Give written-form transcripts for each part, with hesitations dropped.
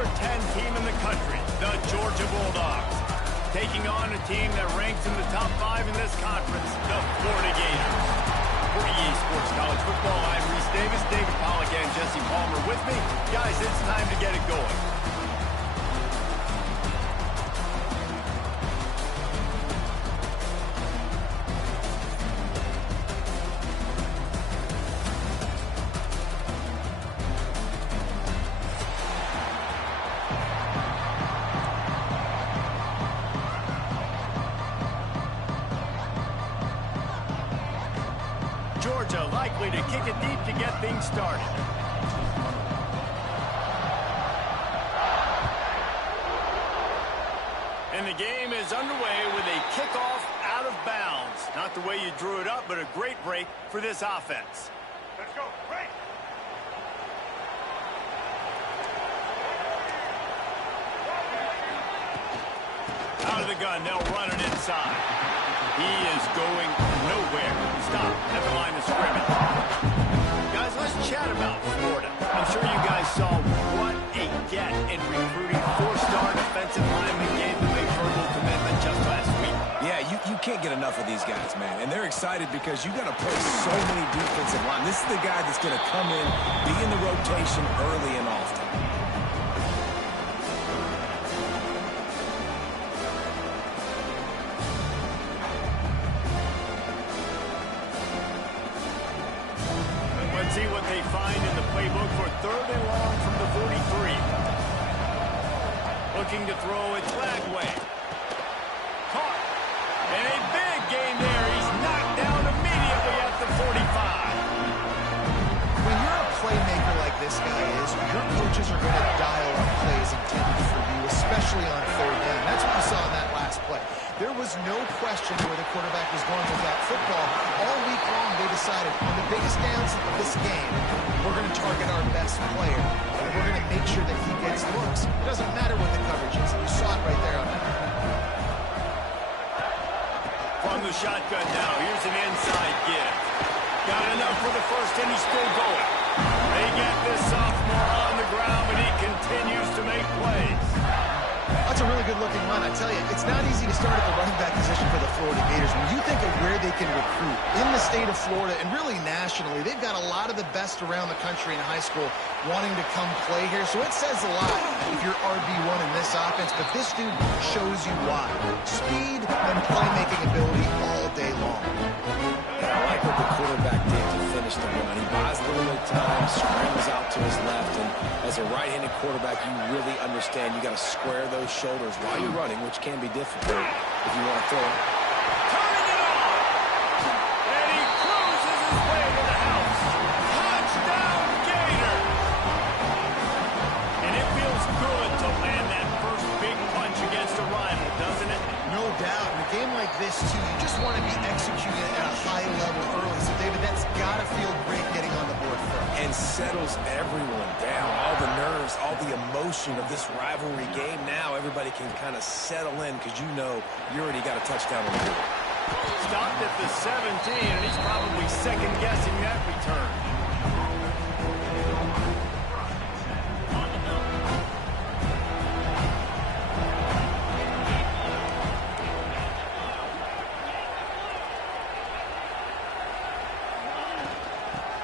number 10 team in the country, the Georgia Bulldogs, taking on a team that ranks in the top 5 in this conference, the Florida Gators. For EA Sports College Football, I'm Reese Davis, David Pollack, and Jesse Palmer with me. Guys, it's time to get it going. Georgia likely to kick it deep to get things started. And the game is underway with a kickoff out of bounds. Not the way you drew it up, but a great break for this offense. Let's go, break! Out of the gun, they'll run it inside. He is going nowhere. Stop at the line of scrimmage. Guys, let's chat about Florida. I'm sure you guys saw what a get in recruiting. 4-star defensive lineman gave them a verbal commitment just last week. Yeah, you can't get enough of these guys, man. And they're excited because you got to play so many defensive line. This is the guy that's going to come in, be in the rotation early and often. Let's see what they find in the playbook for 3rd and long from the 43. Looking to throw it flag way. Caught. And a big gain there. He's knocked down immediately at the 45. When you're a playmaker like this guy is, your coaches are going to dial up plays intended for you, especially on 3rd down. That's what you saw in that last play. There was no question where the quarterback was going with that football. All week long, they decided on the biggest downs of this game, we're going to target our best player, and we're going to make sure that he gets looks. It doesn't matter what the coverage is. You saw it right there on that. From the shotgun now, here's an inside give. Got enough for the first, and he's still going. They get this sophomore on the ground, but he continues to make plays. That's a really good-looking line. I tell you, it's not easy to start at the running back position for the Florida Gators. When you think of where they can recruit in the state of Florida and really nationally, they've got a lot of the best around the country in high school wanting to come play here. So it says a lot if you're RB1 in this offense, but this dude shows you why. Speed and playmaking ability all day long. I like what the quarterback did to finish the run. He buys a little bit of time, scrambles out to his left, and as a right-handed quarterback, you really understand you got to square those shoulders while you're running, which can be difficult if you want to throw it. Turning it on! And he cruises his way to the house. Touchdown, Gator! And it feels good to land that first big punch against a rival, doesn't it? No doubt. In a game like this, too, you just want to be executed at a high level early. So, David, that's got to feel great getting on the board first. And settles everyone down. All the nerves, all the emotion of this rivalry game. Now everybody can kind of settle in because you know you already got a touchdown on the board. Stopped at the 17, and he's probably second-guessing that return.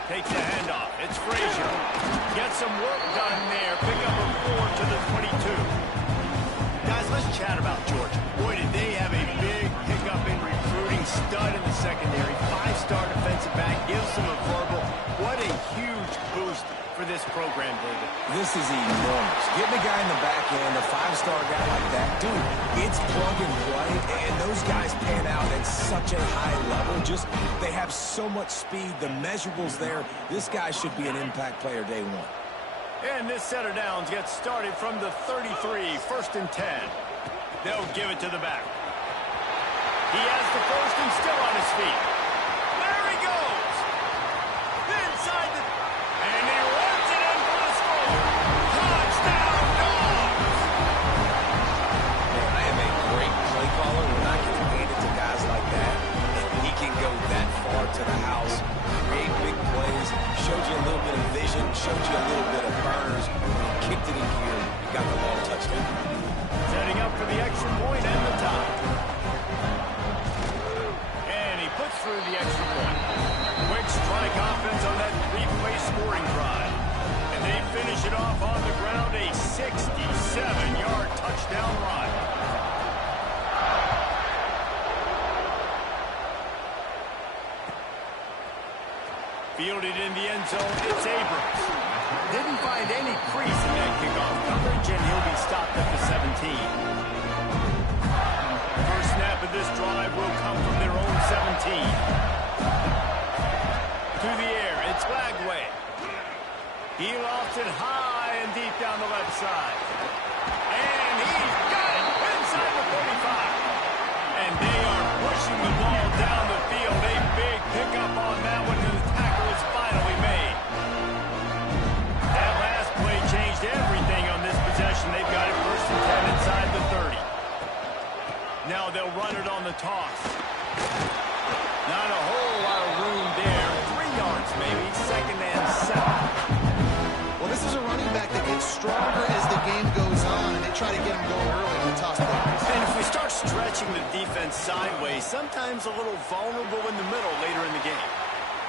Takes the handoff. It's Frazier. Gets some work done there. Pick up a 4 to the 22. Guys, let's chat about Georgia. Boy, did they have a big pickup in recruiting. Stud in the secondary. 5-star defensive back. Gives them a verbal. What a huge boost for this program, David. This is enormous. Getting a guy in the back end, a 5-star guy like that, dude, it's plug and play, and those guys pan out at such a high level. Just, they have so much speed. The measurables there, this guy should be an impact player day one. And this set of downs gets started from the 33, 1st and 10. They'll give it to the back. He has the first and still on his feet. There he goes. Inside the... And he runs it in for the score. Touchdown, Dogs! Man, I am a great play caller when I can hand it to guys like that. And he can go that far to the house, create big plays, showed you a little bit of vision, showed you a little bit of burners. When he kicked it in here, you got the long touchdown. Setting up for the extra point and the tie. And he puts through the extra point. Quick strike offense on that three-play scoring drive. And they finish it off on the ground, a 67-yard touchdown run. Fielded in the end zone, it's Abrams. Didn't find any crease in that kickoff coverage, and he'll be stopped at the 17. First snap of this drive will come from their own 17. To the air, it's Lagway. He lofts it high and deep down the left side. And he's got it inside the 45. And they are pushing the ball down the field. A big pickup on that one, and the tackle is finally made. That last play changed everything on this possession. They've got it first and 10 inside the 30. Now they'll run it on the toss. Not a whole lot of room there. 3 yards maybe, second and 7. Well, this is a running back that gets stronger as the game goes on, and they try to get him going early on the toss play. And if we start stretching the defense sideways, sometimes a little vulnerable in the middle later in the game.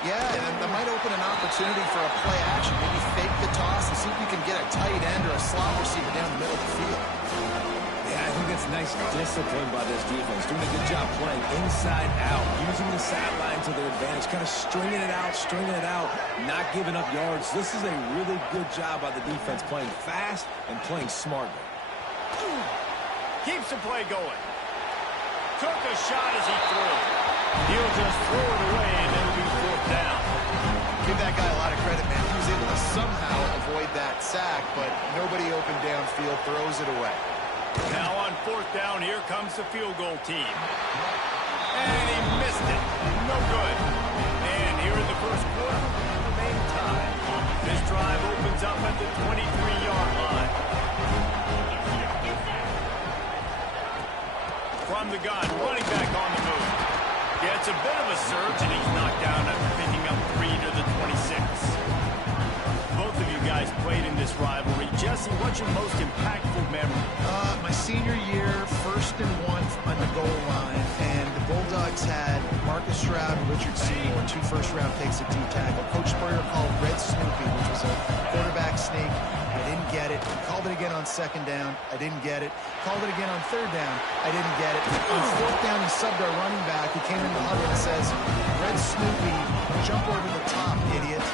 Yeah, and that might open an opportunity for a play action. Maybe fake the toss and see if you can get a tight end or a slot receiver down the middle of the field. Yeah, I think that's nice discipline by this defense. Doing a good job playing inside out, using the sideline to their advantage, kind of stringing it out, not giving up yards. This is a really good job by the defense, playing fast and playing smartly. Keeps the play going. Took a shot as he threw. He'll just throw it away, and it'll be fourth down. Give that guy a lot of credit, man. He was able to somehow avoid that sack, but nobody open downfield, throws it away. Now on fourth down, here comes the field goal team. And he missed it. No good. And here in the first quarter, remain tied. This drive opens up at the 23-yard line. From the gun, running back on the move. Gets a bit of a surge, and he's knocked down after picking up 3 to the 26. Both of you guys played in this rivalry. Jesse, what's your most impactful memory? My senior year, 1st and 1 on the goal line, and the Bulldogs had Marcus Stroud and Richard Seymour, 2 first-round picks at D-tackle. Coach Spurrier called Red Snoopy, which was a quarterback sneak. I didn't get it. Called it again on 2nd down. I didn't get it. Called it again on 3rd down. I didn't get it. On 4th down, he subbed our running back. He came in the huddle and says, Red Snoopy, jump over the top, idiot.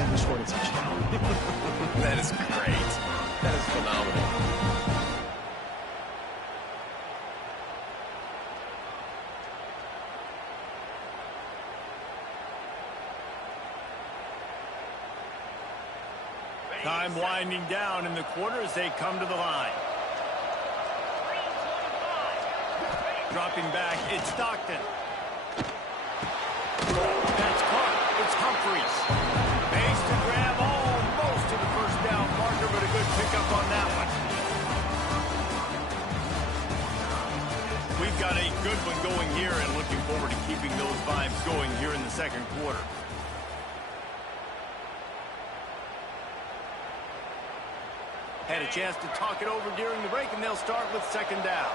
And we scored a touchdown. That is great. That is phenomenal. Time winding down in the quarter as they come to the line. Dropping back, it's Stockton. That's caught. It's Humphreys. Makes the grab almost to the first down marker, but a good pickup on that one. We've got a good one going here and looking forward to keeping those vibes going here in the second quarter. Had a chance to talk it over during the break, and they'll start with 2nd down.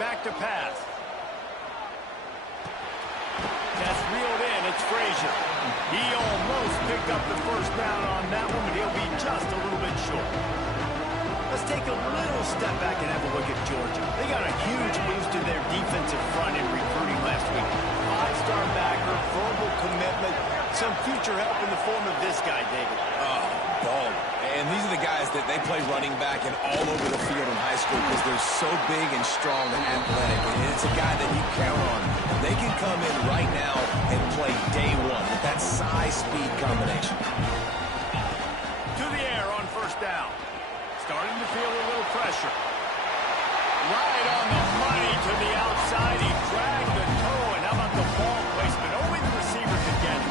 Back to pass. That's reeled in. It's Frazier. He almost picked up the first down on that one, but he'll be just a little bit short. Let's take a little step back and have a look at Georgia. They got a huge boost in their defensive front in recruiting last week. 5-star backer, verbal commitment, some future help in the form of this guy, David. Ball. And these are the guys that they play running back and all over the field in high school because they're so big and strong and athletic. And it's a guy that you count on. They can come in right now and play day one with that size-speed combination. To the air on first down. Starting to feel a little pressure. Right on the money to the outside. He dragged the toe, and how about the ball placement? Only the receiver could get it.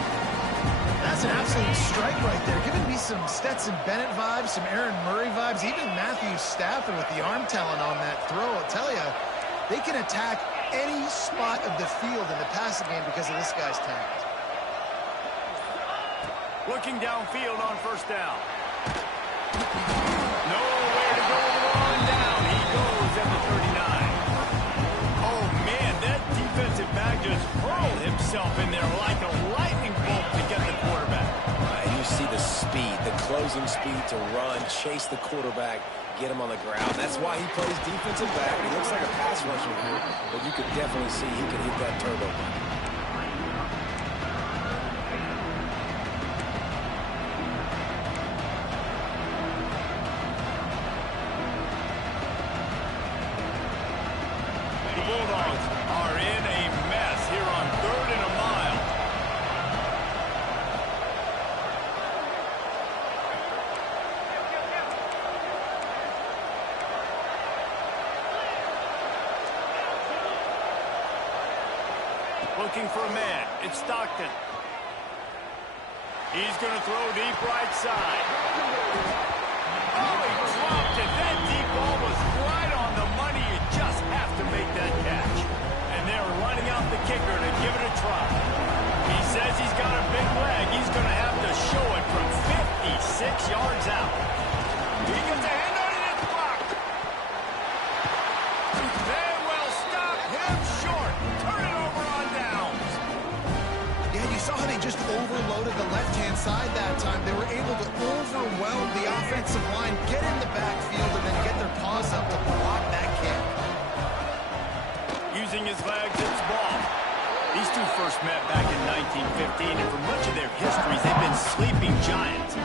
That's an absolute strike right there. Giving me some Stetson Bennett vibes, some Aaron Murray vibes, even Matthew Stafford with the arm talent on that throw. I'll tell you, they can attack any spot of the field in the passing game because of this guy's talent. Looking downfield on first down. Nowhere to go with the run down. He goes at the 39. Oh, man, that defensive back just hurled himself in there like a lightning bolt to get the quarterback. And you see the speed, the closing speed to run, chase the quarterback, get him on the ground. That's why he plays defensive back. He looks like a pass rusher here, but you could definitely see he can hit that turbo button. The Bulldogs are in a mess here on 3rd and a mile. Looking for a man. It's Stockton. He's going to throw deep right side. Oh, he dropped it. That deep ball was right on the money. You just have to make that catch. And they're running out the kicker to give it a try. He says he's got a big leg. He's going to have to show it from 56 yards out. He gets a hand on it. It's blocked. They will stop him short. Turn it over on downs. Yeah, you saw how they just overloaded the left-hand side that time. They were able to overwhelm the offensive line, get in the backfield, and then get their paws up to block that kick. Using his legs, it's ball. These two first met back in 1915, and for much of their histories, they've been sleeping giants.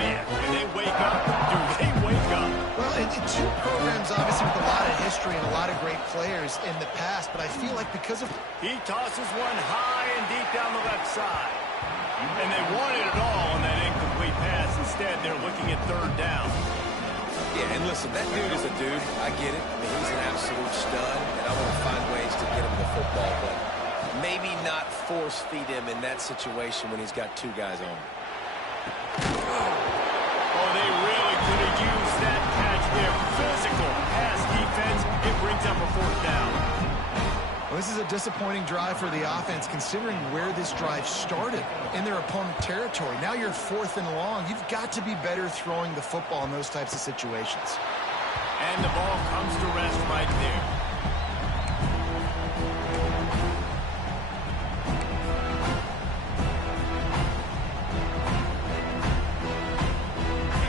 Man, when they wake up, do they wake up? Well, two programs, obviously, with a lot of history and a lot of great players in the past, but I feel like because of... He tosses one high and deep down the left side. And they wanted it all on that incomplete pass. Instead, they're looking at 3rd down. Yeah, and listen, that dude is a dude. I get it. I mean, he's an absolute stud, and I want to find ways to get him the football, but maybe not force feed him in that situation when he's got 2 guys on him. Oh, they really could have used that catch there. Physical pass defense. It brings up a 4th down. Well, this is a disappointing drive for the offense, considering where this drive started, in their opponent territory. Now you're 4th and long. You've got to be better throwing the football in those types of situations. And the ball comes to rest right there.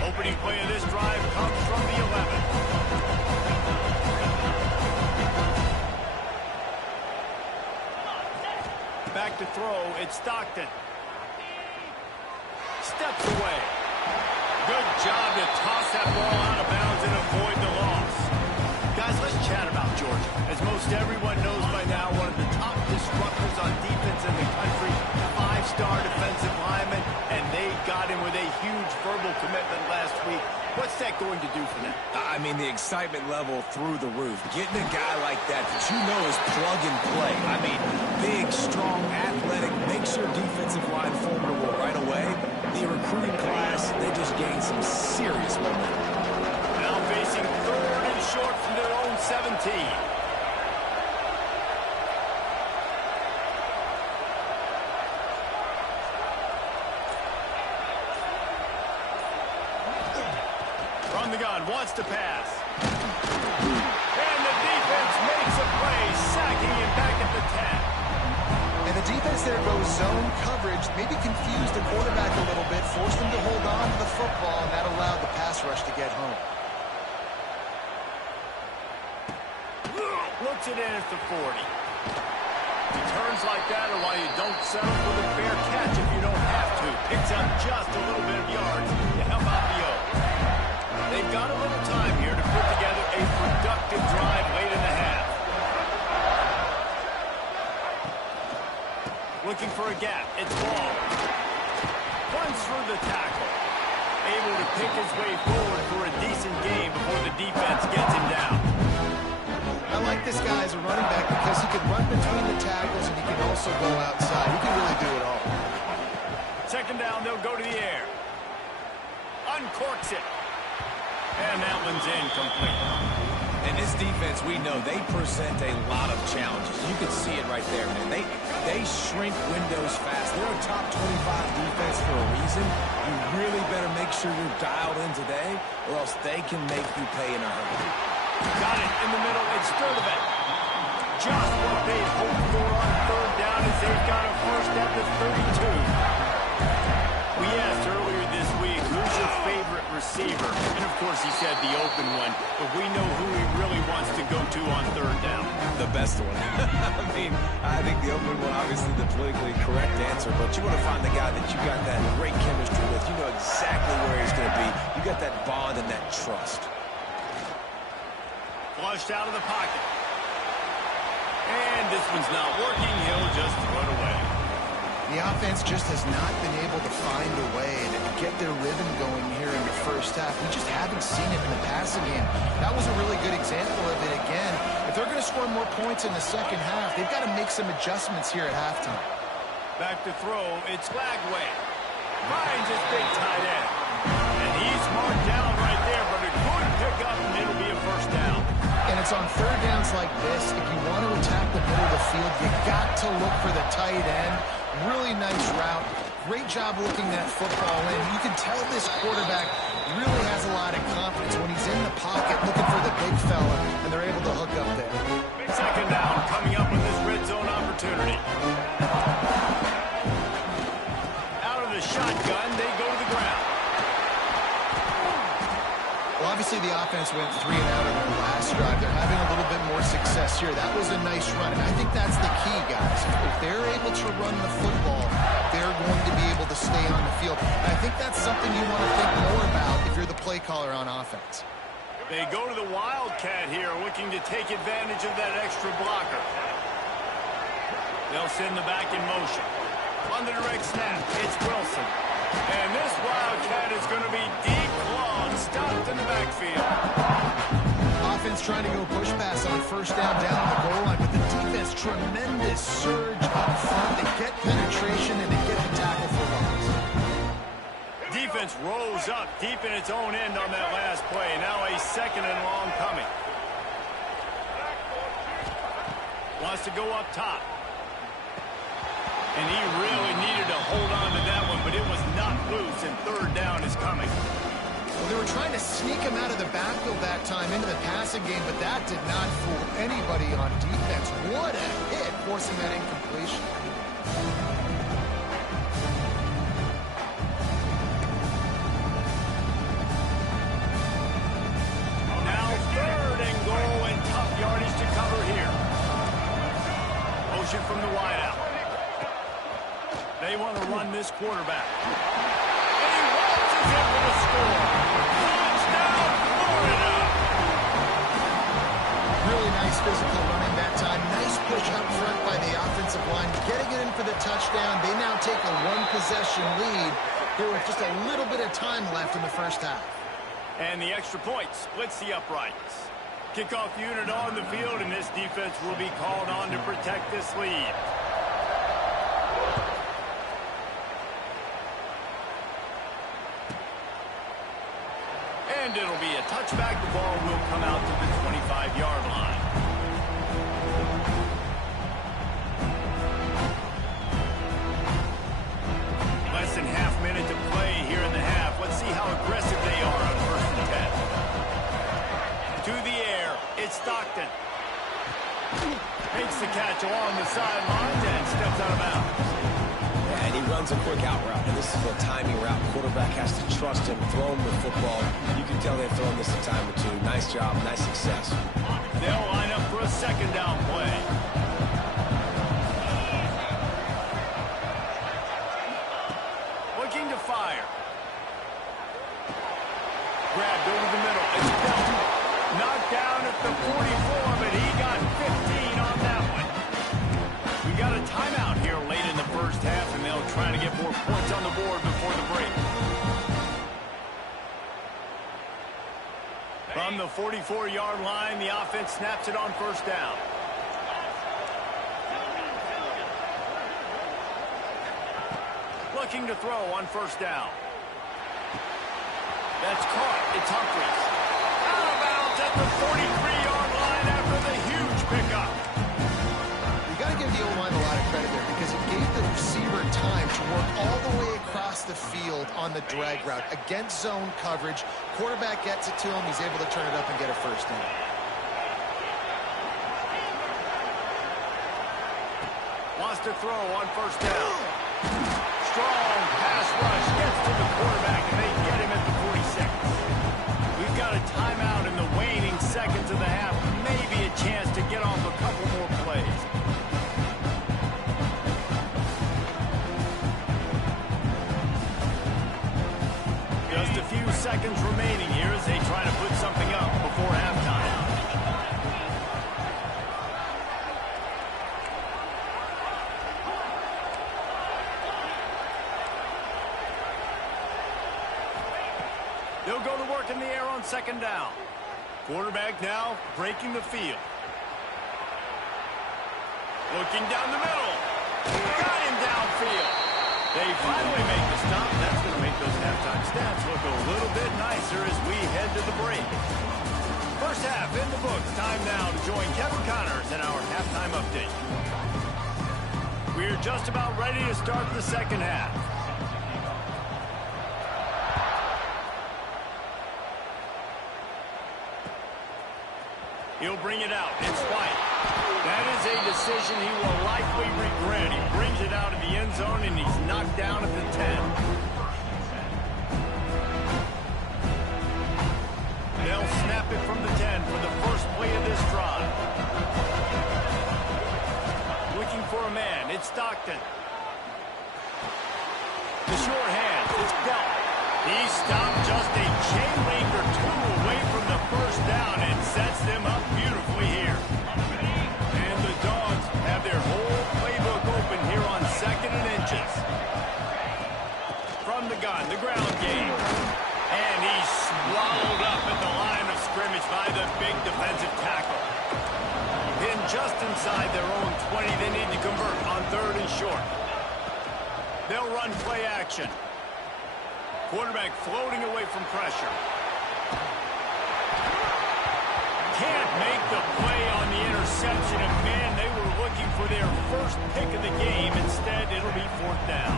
Opening play of this drive comes from the 11. Back to throw, it's Stockton. Steps away. Good job to toss that ball out of bounds and avoid the loss. Guys, let's chat about Georgia. As most everyone knows by now, one of the top disruptors on defense in the country, 5-star defensive lineman, and they got him with a huge verbal commitment last week. What's that going to do for them? I mean, the excitement level through the roof. Getting a guy like that you know is plug and play. I mean, big, strong, athletic, makes your defensive line formidable right away. The recruiting class, they just gained some serious momentum. Now facing 3rd and short from their own 17. From the gun, wants to pass. And the defense makes a play, sacking him back at the 10. And the defense there goes zone coverage, maybe confused the quarterback a little bit, forced him to hold on to the football, and that allowed the pass rush to get home. Looks it in at the 40. Returns like that are why you don't settle for the fair catch if you don't have to. Picks up just a little bit of yards to help out the O. They've got a little time here to put together a productive drive late in the half. Looking for a gap. It's ball. Runs through the tackle. Able to pick his way forward for a decent game before the defense gets him down. I like this guy as a running back because he can run between the tackles and he can also go outside. He can really do it all. 2nd down, they'll go to the air. Uncorks it. And that one's incomplete. And this defense, we know, they present a lot of challenges. You can see it right there, man. They shrink windows fast. They're a top 25 defense for a reason. You really better make sure you're dialed in today, or else they can make you pay in a hurry. Got it in the middle. It's Sturdivant. Just what they hoped for on third down as they've got a first at the 32. We asked earlier this week, who's your favorite receiver? And, of course, he said the open one, but we know who he really wants to go to on third down. The best one. I mean, I think the open one, obviously the politically correct answer, but you want to find the guy that you got that great chemistry with. You know exactly where he's going to be. You got that bond and that trust. Flushed out of the pocket. And this one's not working. He'll just throw it away. The offense just has not been able to find a way to get their rhythm going here in the first half. We just haven't seen it in the passing game. That was a really good example of it again. If they're going to score more points in the second half, they've got to make some adjustments here at halftime. Back to throw. It's Lagway. Finds his big tight end. And he's marked down right there, but a good pickup, and it'll be a first down. And it's on third downs like this. If you want to attack the middle of the field, you got to look for the tight end. Really nice route. Great job looking that football in. You can tell this quarterback really has a lot of confidence when he's in the pocket looking for the big fella, and they're able to hook up there. Second down coming up with this red zone opportunity. Out of the shotgun, they go to the ground. Well, obviously the offense went 3 and out on their last drive. They're having a little bit more success here. That was a nice run, and I think that's the key, guys. If they're able to run the football, they're going to be able to stay on the field. And I think that's something you want to think more about if you're the play caller on offense. They go to the Wildcat here, looking to take advantage of that extra blocker. They'll send the back in motion. On the direct snap, it's Wilson. And this Wildcat is going to be deep long, stopped in the backfield. Offense trying to go push pass on first down the goal line, but the defense, tremendous surge up front to get penetration and to get the tackle for loss. Defense rose up deep in its own end on that last play. Now a second and long coming. Wants to go up top. And he really needed to hold on to that one, but it was not loose, and third down is coming. Well, they were trying to sneak him out of the backfield that time into the passing game, but that did not fool anybody on defense. What a hit, forcing that incompletion. Now third and goal, and tough yardage to cover here. Motion from the wideout. They want to run this quarterback. And he launches it for the score. Touchdown, Florida! Really nice physical running that time. Nice push up front by the offensive line. Getting it in for the touchdown. They now take a one-possession lead here with just a little bit of time left in the first half. And the extra point splits the uprights. Kickoff unit on the field, and this defense will be called on to protect this lead. And it'll be a touchback. The ball will come out to the 25-yard line. Less than half minute to play here in the half. Let's see how aggressive they are on first and 10. To the air, it's Stockton. Makes the catch along the sidelines and steps out of bounds. And he runs a quick out route, and this is a timing route. Quarterback has to trust him, throw him the football. You can tell they've thrown this a time or two. Nice job, nice success. They'll line up for a second down play. Looking to fire. Grabbed over the middle. It's Belton. Knocked down at the 44, but he got 15 on that one. We got a timeout here late in the first half, and they'll try to get more points on the board before the break. From the 44-yard line, the offense snaps it on first down. Looking to throw on first down. That's caught. It's Humphries. Out of bounds at the 43-yard time to work all the way across the field on the drag route against zone coverage. Quarterback gets it to him. He's able to turn it up and get a first down. Wants to throw on first down. Strong pass rush gets to the quarterback, and they get him at the 46. We've got a timeout in the waning seconds of the half. Maybe a chance to get off a couple more plays. Just a few seconds remaining here as they try to put something up before halftime. They'll go to work in the air on second down. Quarterback now breaking the field. Looking down the middle. Got him downfield. They finally make the stop. That's going to make those halftime stats look a little bit nicer as we head to the break. First half in the books. Time now to join Kevin Connors in our halftime update. We're just about ready to start the second half. He'll bring it out. It's White. That is a decision he will likely regret. He brings it out of the end zone, and he's knocked down at the 10. They'll snap it from the 10 for the first play of this drive. Looking for a man. It's Stockton. The short hand. It's Bell. He stopped just a chain link or two away from the first down and sets them up beautifully here. And the Dogs have their whole playbook open here on 2nd and inches. From the gun, the ground game. And he's swallowed up at the line of scrimmage by the big defensive tackle. Pinned just inside their own 20. They need to convert on 3rd and short. They'll run play action. Quarterback floating away from pressure. Can't make the play on the interception, and man, they were looking for their first pick of the game. Instead, it'll be 4th down.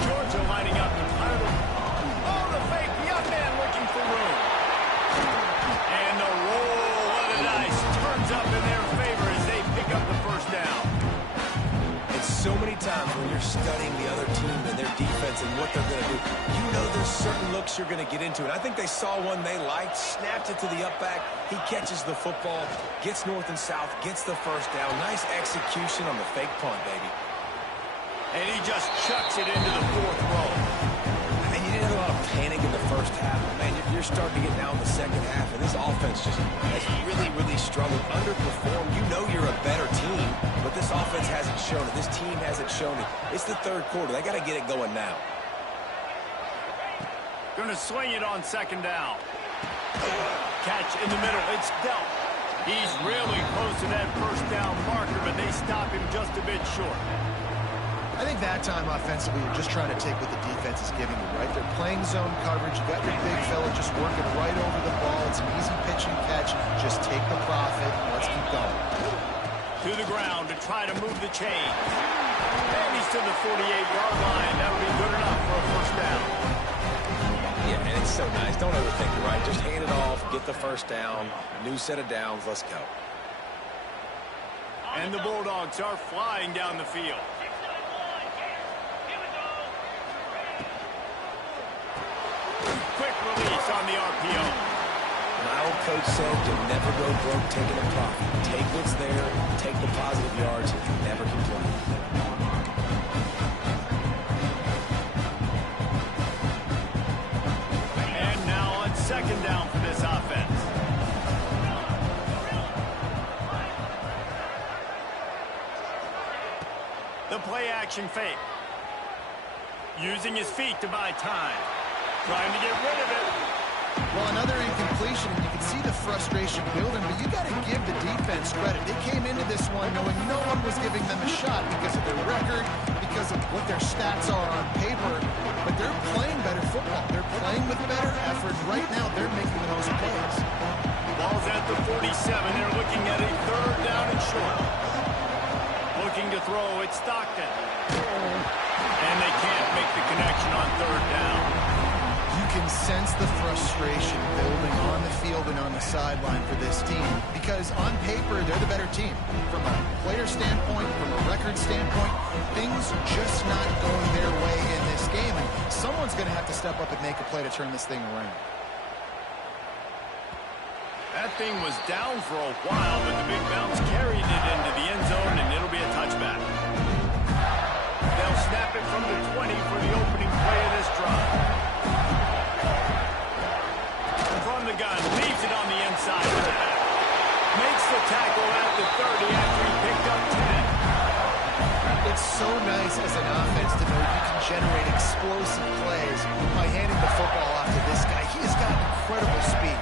Georgia lining up to title. Oh, the fake, young man looking for room. And the roll of the dice turns up in their favor as they pick up the first down. And so many times when you're studying the other team and their defense and what they're going to do, you know there's certain looks you're going to get into. And I think they saw one they liked, snapped it to the up back. He catches the football, gets north and south, gets the first down. Nice execution on the fake punt, baby. And he just chucks it into the 4th row. And you didn't have a lot of panic in the first half. Man, you're starting to get down in the second half, and this offense just has really, really struggled, underperformed. You know you're a better team, but this offense hasn't shown it. This team hasn't shown it. It's the 3rd quarter. They got to get it going now. Going to swing it on 2nd down. Catch in the middle. It's Delp. He's really close to that first down marker, but they stop him just a bit short. I think that time offensively, you're just trying to take what the defense is giving you, right? They're playing zone coverage. You got your big fella just working right over the ball. It's an easy pitch and catch. Just take the profit and let's keep going. To the ground to try to move the chains. And he's to the 48-yard line. That'll be good enough for a first down. Yeah, and it's so nice. Don't overthink it, right? Just hand it off, get the first down, new set of downs, let's go. And the Bulldogs are flying down the field. Quick release on the RPO. My old coach said you'll never go broke taking a profit. Take what's there, take the positive yards, and never complain. And now on 2nd down for this offense. The play action fake. Using his feet to buy time. Trying to get rid of it. Well, another incompletion, and you can see the frustration building, but you got to give the defense credit. They came into this one knowing no one was giving them a shot because of their record, because of what their stats are on paper, but they're playing better football. They're playing with better effort. Right now, they're making the most plays. Ball's at the 47. They're looking at a 3rd down and short. Looking to throw. It's Stockton. they can't make the connection on third down. You can sense the frustration building on the field and on the sideline for this team because on paper, they're the better team. From a player standpoint, from a record standpoint, things just not going their way in this game. And someone's going to have to step up and make a play to turn this thing around. That thing was down for a while, but the big bounce carried it into the end zone, and it'll be a touchback. They'll snap it from the 20 for the opening play of this drive. From the gun, leaves it on the inside of the back. Makes the tackle at the 30 after he picked up 10. It's so nice as an offense to know you can generate explosive plays by handing the football off to this guy. He has got incredible speed.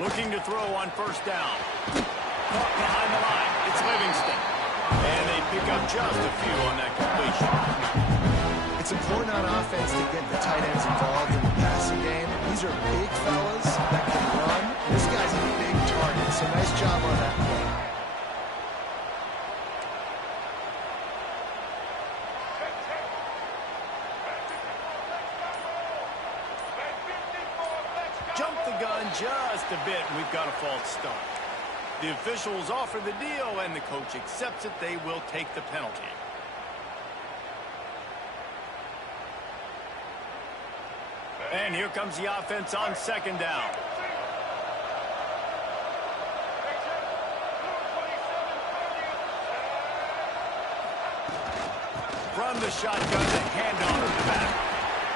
Looking to throw on first down. Caught behind the line. It's Livingston. And they pick up just a few on that completion. It's important on offense to get the tight ends involved in the passing game. These are big fellas that can run. This guy's a big target, so nice job on that play. Jump the gun just a bit, and we've got a false start. The officials offer the deal, and the coach accepts it. They will take the penalty. And here comes the offense on second down. From the shotgun, the handoff to the back.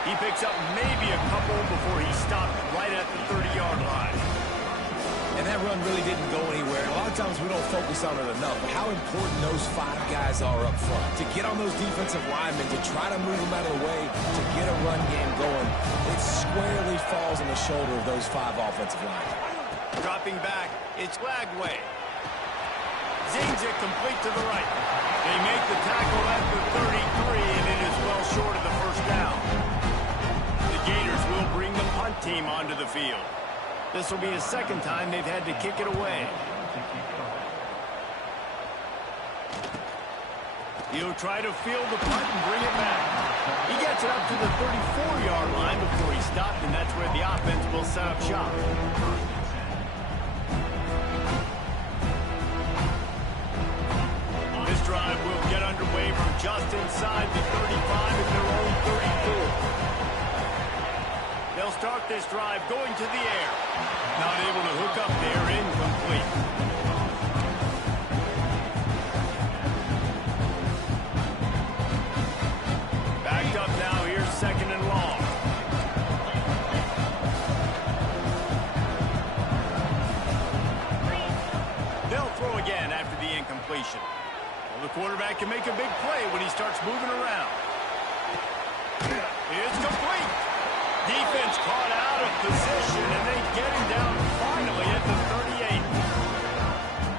He picks up maybe a couple before he stopped right at the 30-yard line. And that run really didn't go anywhere. A lot of times we don't focus on it enough, but how important those 5 guys are up front. To get on those defensive linemen, to try to move them out of the way, to get a run game going, it squarely falls on the shoulder of those 5 offensive linemen. Dropping back, it's Lagway. Zings it complete to the right. They make the tackle at the 33, and it is well short of the first down. The Gators will bring the punt team onto the field. This will be the second time they've had to kick it away. He'll try to field the punt and bring it back. He gets it up to the 34-yard line before he stopped, and that's where the offense will set up shop. This drive will get underway from just inside the 35 at their own 34. They'll start this drive going to the air. Not able to hook up there, incomplete. Backed up now, here's second and long. They'll throw again after the incompletion. Well, the quarterback can make a big play when he starts moving around. It's complete. Defense caught out of position, and they get him down finally at the 38.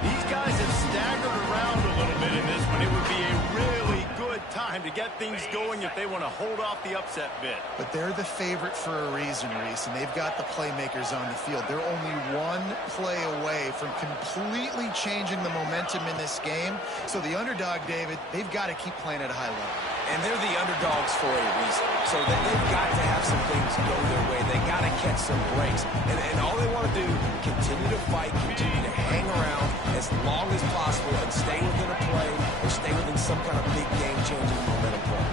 These guys have staggered around a little bit in this one. It would be a really good time to get things going if they want to hold off the upset bid. But they're the favorite for a reason, Reese, and they've got the playmakers on the field. They're only one play away from completely changing the momentum in this game. So the underdog, David, they've got to keep playing at a high level. And they're the underdogs for a reason. So they've got to have some things go their way. They got to catch some breaks. And all they want to do, continue to fight, continue to hang around as long as possible and stay within a play or stay within some kind of big game-changing momentum play.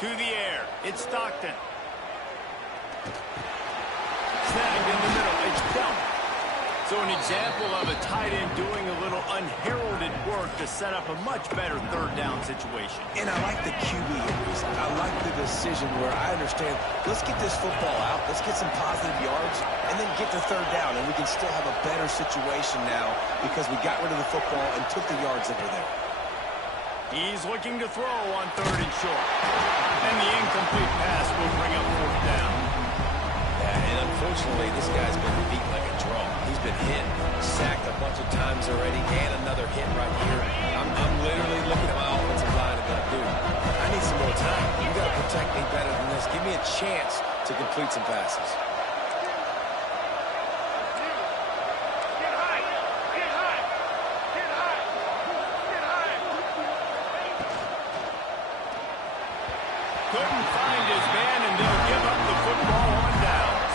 To the air, it's Stockton. Snagged in the middle, it's dumped. So an example of a tight end doing a little unheralded work to set up a much better third down situation. And I like the QB reason. I like the decision where I understand, let's get this football out, let's get some positive yards, and then get the third down, and we can still have a better situation now because we got rid of the football and took the yards that were there. He's looking to throw on third and short. And the incomplete pass will bring up fourth down. Yeah, and unfortunately, this guy's been beat like a drum. He's been hit, sacked a bunch of times already, and another hit right here. I'm literally looking at my offensive line and going, dude, I need some more time. You got to protect me chance to complete some passes. Couldn't find his man, and they'll give up the football on downs.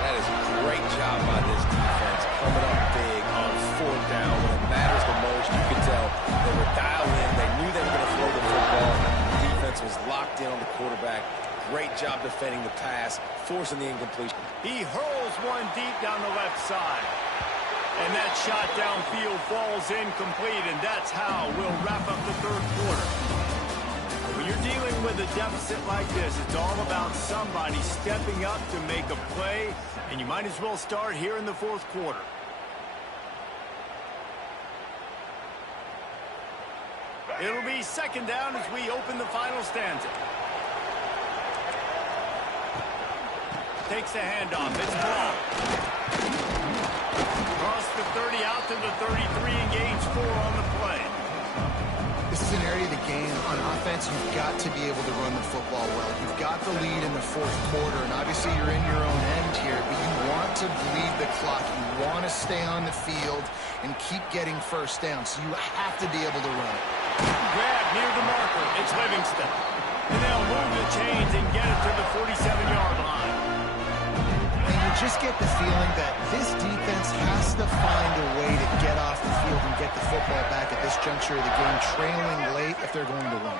That is a great job by this defense, coming up big on 4th down when it matters the most. You could tell they were dialed in. They knew they were going to throw the football. The defense was locked in on the quarterback. Great job defending the pass, forcing the incompletion. He hurls one deep down the left side. And that shot downfield falls incomplete, and that's how we'll wrap up the 3rd quarter. When you're dealing with a deficit like this, it's all about somebody stepping up to make a play, and you might as well start here in the 4th quarter. It'll be 2nd down as we open the final stanza. Takes the handoff. It's blocked. Across the 30, out to the 33, and gains 4 on the play. This is an area of the game on offense you've got to be able to run the football well. You've got the lead in the 4th quarter, and obviously you're in your own end here, but you want to bleed the clock. You want to stay on the field and keep getting 1st down, so you have to be able to run it. Grab near the marker. It's Livingston. And they'll move the chains and get it to the 47-yard line. And you just get the feeling that this defense has to find a way to get off the field and get the football back at this juncture of the game, trailing late if they're going to win.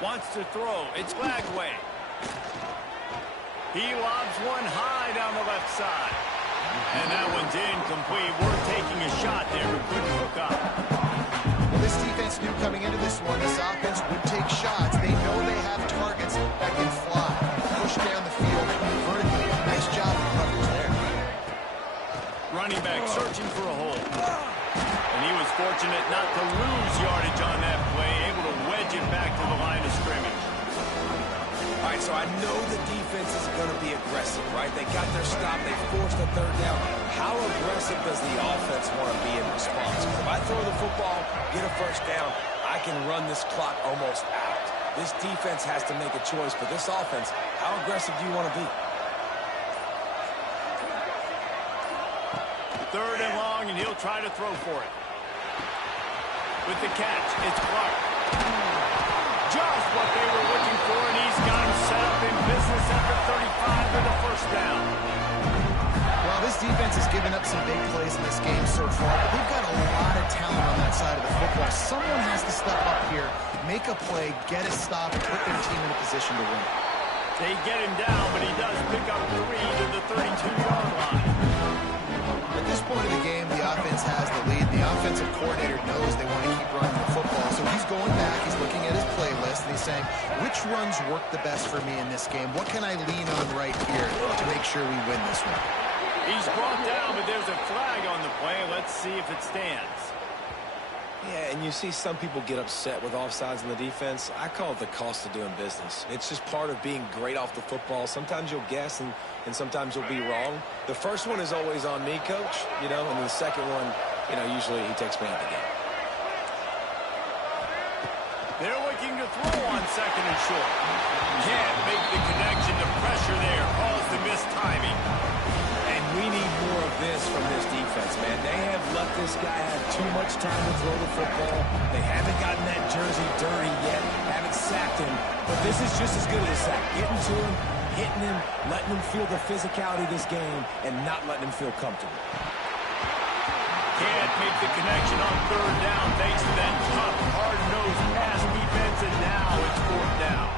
Wants to throw. It's Glagway. He lobs one high down the left side. And that one's incomplete. We're taking a shot there, but couldn't hook up. Well, this defense knew coming into this one, this offense would take shots. They know they have targets that can fly. Push down the field vertically. Nice job of coverage there. Running back searching for a hole. And he was fortunate not to lose yardage on that play, able to wedge it back to the line of scrimmage. All right, so I know the defense is going to be aggressive, right? They got their stop. They forced a 3rd down. How aggressive does the offense want to be in response? If I throw the football, get a 1st down, I can run this clock almost out. This defense has to make a choice, but this offense, how aggressive do you want to be? 3rd and long, and he'll try to throw for it. With the catch, it's Clark. Just what they were looking for, and he's got him set up in business at the 35 with a 1st down. Well, this defense has given up some big plays in this game so far, but they've got a lot of talent on that side of the football. Someone has to step up here, make a play, get a stop, and put their team in a position to win. They get him down, but he does pick up 3 to the 32-yard line. At this point of the game, the offense has the lead. The offensive coordinator knows they want to keep running the football, so he's going back, he's looking at his playlist, and he's saying, which runs work the best for me in this game? What can I lean on right here to make sure we win this one? He's brought down, but there's a flag on the play. Let's see if it stands. Yeah, and you see some people get upset with offsides in the defense. I call it the cost of doing business. It's just part of being great off the football. Sometimes you'll guess, and sometimes you'll be wrong. The first one is always on me, Coach, and the second one, usually he takes me out of the game. They're looking to throw on 2nd and short. Can't make the connection. The pressure there caused the missed timing. And we need more of this from this defense, man. They have let this guy have too much time to throw the football. They haven't gotten that jersey dirty yet, haven't sacked him. But this is just as good as a sack. Getting to him, hitting him, letting him feel the physicality of this game, and not letting him feel comfortable. Can't make the connection on 3rd down thanks to that tough, hard-nosed pass defense, and now it's 4th down.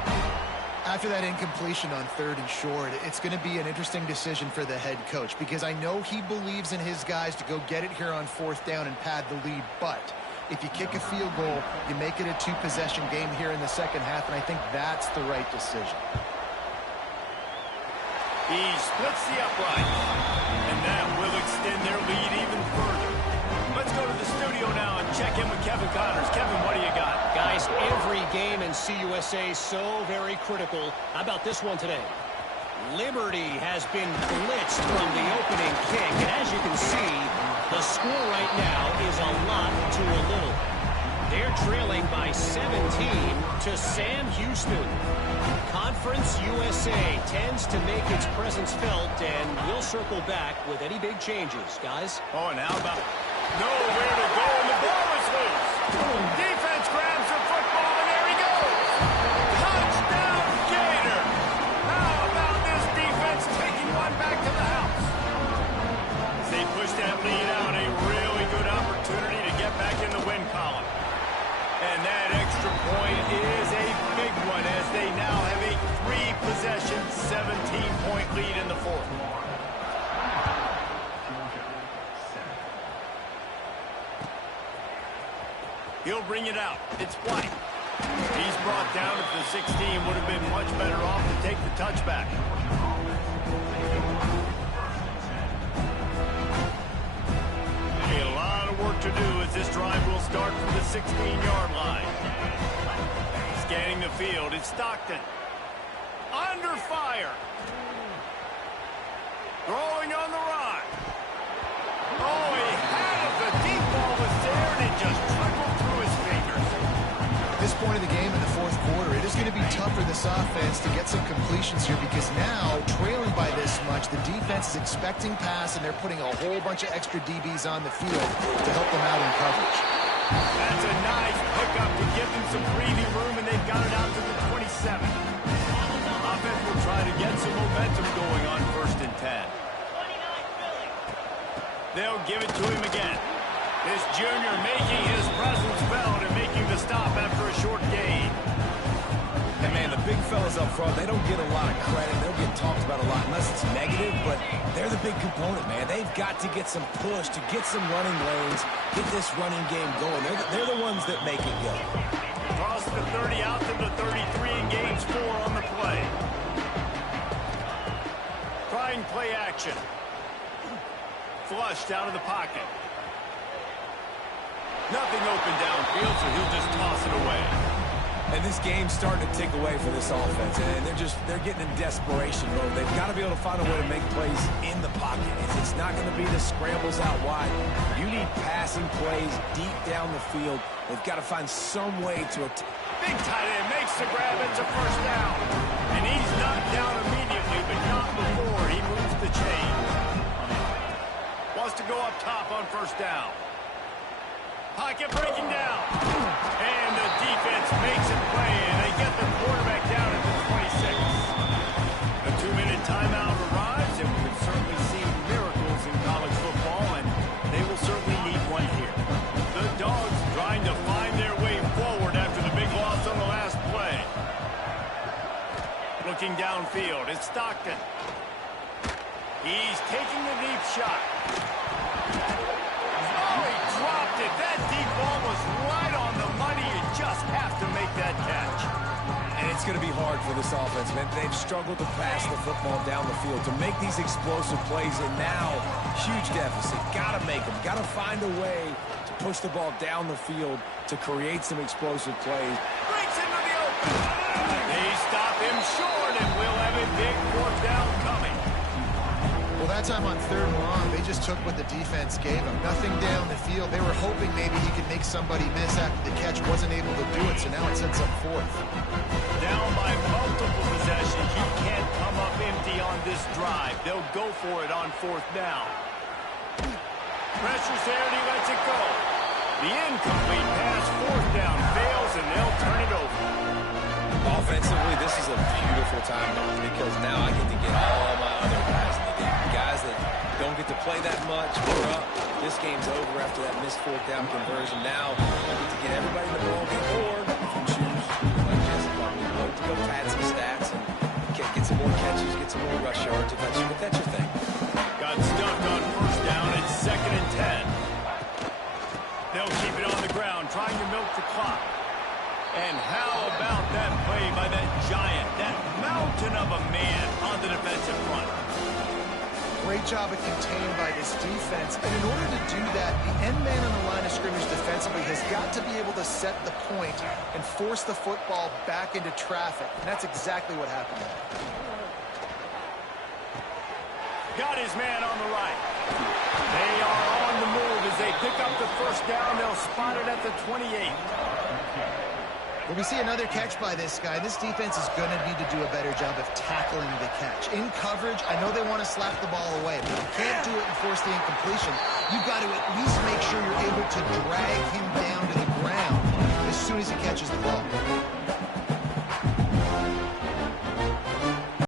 After that incompletion on 3rd and short, it's going to be an interesting decision for the head coach because I know he believes in his guys to go get it here on 4th down and pad the lead, but if you kick a field goal, you make it a 2-possession game here in the 2nd half, and I think that's the right decision. He splits the upright, and that will extend their lead even further. Let's go to the studio now and check in with Kevin Connors. Kevin, what do you got? Guys, every game in CUSA is so very critical. How about this one today? Liberty has been blitzed from the opening kick, and as you can see, the score right now is a lot to a little. They're trailing by 17 to Sam Houston. Conference USA tends to make its presence felt, and we'll circle back with any big changes, guys. Oh, and how about nowhere to go, and the ball is loose. Defense grabs the football, and there he goes. Touchdown, Gator. How about this defense taking one back to the house? As they push that lead out, a really good opportunity to get back in the win column. And that extra point is a big one as they now have a 3-possession, 17-point lead in the fourth. He'll bring it out. It's White. He's brought down at the 16. Would have been much better off to take the touchback. A lot of work to do as this drive will start from the 16-yard line. Scanning the field, it's Stockton. Under fire. Throwing on the run. Oh, he had it. The deep ball was there, and it just trickled through his fingers. At this point of the game in the fourth quarter, it is going to be tough for this offense to get some completions here because now, trailing by this much, the defense is expecting pass, and they're putting a whole bunch of extra DBs on the field to help them out in coverage. That's a nice pickup to give them some breathing room, and they've got it out to the 27. Offense will try to get some momentum going on 1st and 10. They'll give it to him again. This junior making his presence felt and making the stop after a short gain. And, man, the big fellas up front, they don't get a lot of credit. They'll get talked about a lot unless it's negative, but they're the big component, man. They've got to get some push, to get some running lanes, get this running game going. They're the ones that make it go. Cross the 30 out to the 33 and gains 4 on the play. Trying play action. Flushed out of the pocket. Nothing open downfield, so he'll just toss it away. And this game's starting to tick away for this offense, and they're getting in desperation mode. They've got to be able to find a way to make plays in the pocket. It's not going to be the scrambles out wide. You need passing plays deep down the field. They've got to find some way to attack. Big tight end makes the grab. It's a first down. And he's knocked down immediately, but not before he moves the chain. Wants to go up top on 1st down. Pocket breaking down. And the defense makes it play, and they get the quarterback down at the 26. A 2-minute timeout arrives, and we've certainly seen miracles in college football, and they will certainly need one here. The Dogs trying to find their way forward after the big loss on the last play. Looking downfield, it's Stockton. He's taking the deep shot. Oh, he dropped it. That deep ball was right on the money. You just have to make that catch. And it's going to be hard for this offense, man. They've struggled to pass the football down the field, to make these explosive plays, and now, huge deficit. Got to make them. Got to find a way to push the ball down the field to create some explosive plays. Breaks into the open. They stop him short, and we'll have a big 4th down coming. Well, that time on 3rd and long, they just took what the defense gave them. Nothing down the field. They were hoping maybe he could make somebody miss after the catch. Wasn't able to do it, so now it sets up 4th. Down by multiple possessions. You can't come up empty on this drive. They'll go for it on 4th down. Pressure's there, and he lets it go. The incomplete pass, 4th down, fails, and they'll turn it over. Offensively, this is a beautiful time because now I get to get all my other guys in the game. Guys that don't get to play that much, we're up. This game's over after that missed 4th down conversion. Now I get to get everybody in the ball game, or if you choose, like Jesse Buckley, to go pad some stats and get some more catches, get some more rush yards if that's your thing. Got stuffed on 1st down. It's 2nd and 10. They'll keep it on the ground, trying to milk the clock. And how about that play by that giant, that mountain of a man on the defensive front? Great job of contained by this defense. And in order to do that, the end man on the line of scrimmage defensively has got to be able to set the point and force the football back into traffic. And that's exactly what happened. Got his man on the right. They are on the move as they pick up the first down. They'll spot it at the 28. Well, we see another catch by this guy. This defense is going to need to do a better job of tackling the catch. In coverage, I know they want to slap the ball away, but you can't do it and force the incompletion. You've got to at least make sure you're able to drag him down to the